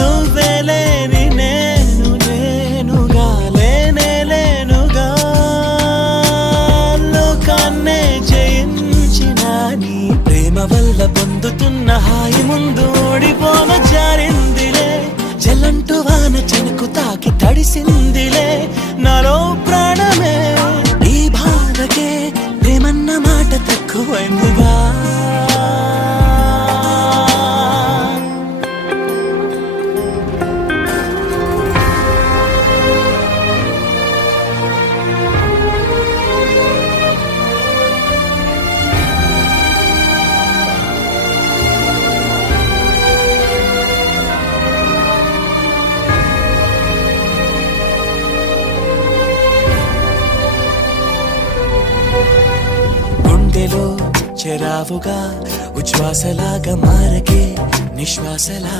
నువ్వే లేని నేను లేనుగా లేనే లేనుగా లోకాన్నే జయించిన నీ ప్రేమ వల్ల పొందుతున్న హాయి ముందు ఓడిపోన జారిందిలే జలంటు వాన చెనుకు తాకి తడిసిందిలే నాలో ప్రాణమే ఈ బాధకే ప్రేమన్న మాట తక్కువైందిగా గుండెలో చెరావుగా ఉచ్ఛ్వాసలాగా మారకే నిశ్వాసలా